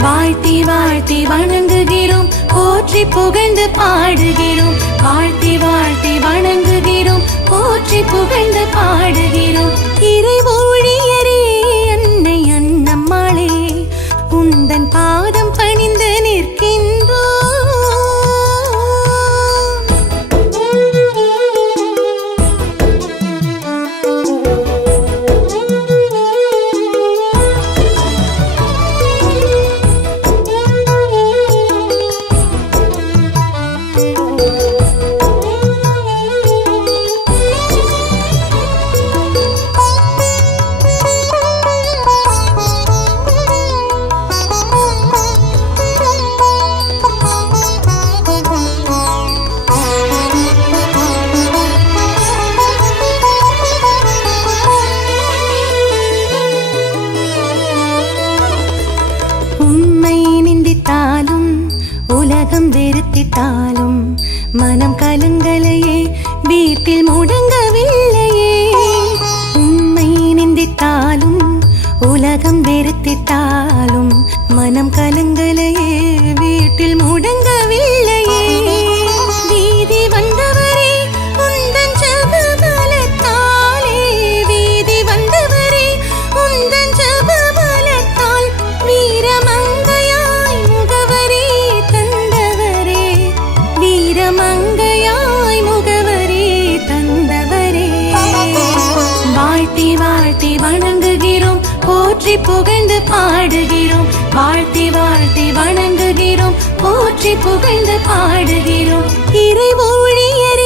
வாழ்த்தி வாழ்த்தி வணங்குகிறோம். போற்றி புகழ்ந்து பாடுகிறோம். வாழ்த்தி வாழ்த்தி வணங்குகிறோம். போற்றி புகழ்ந்து பாடுகிறோம். நிறுத்திட்டாலும் மனம் கலங்கலையே வீட்டில் முடங்கவில்லையே. உண்மை நிந்தித்தாலும் உலகம் வெறுத்திட்டாலும் போற்றி புகழ்ந்து பாடுகிறோம். வாழ்த்தி வாழ்த்தி வணங்குகிறோம். போற்றி புகழ்ந்து பாடுகிறோம். இறை ஊழியரே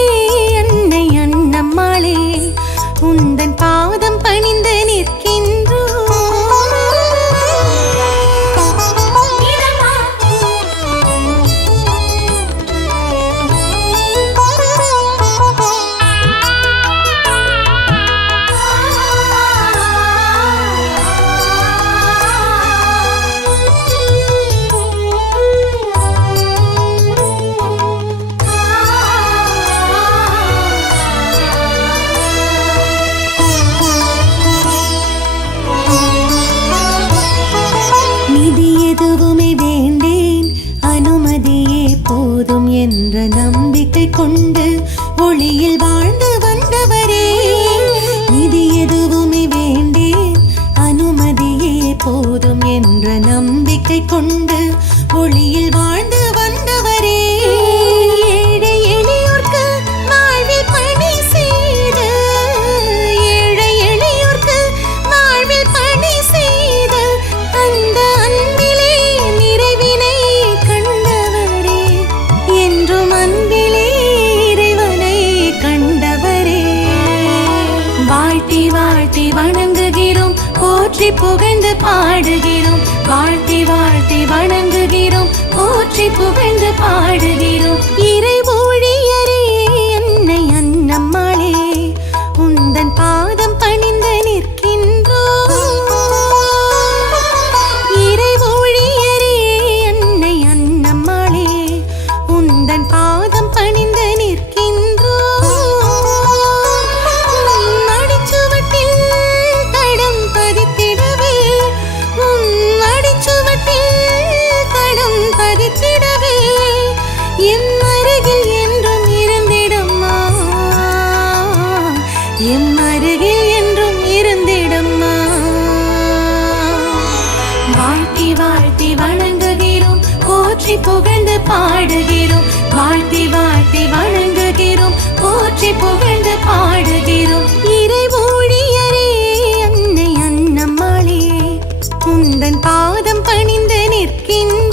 வணங்குகிறோம் போற்றி புகழ்ந்து பாடுகிறோம் வாழ்த்தி வாழ்த்தி வணங்குகிறோம் போற்றி புகழ்ந்து பாடுகிறோம். இறை எம் அருகில் என்றும் இருந்திடம்மா வாழ்த்தி வாழ்த்தி வணங்குகிறோம் போற்றி புகழ்ந்து பாடுகிறோம். வாழ்த்தி வாழ்த்தி வணங்குகிறோம் போற்றி புகழ்ந்து பாடுகிறோம். இறை ஊழியரே அன்னை அன்னம்மாளே உந்தன் பாதம் பணிந்து நிற்கின்ற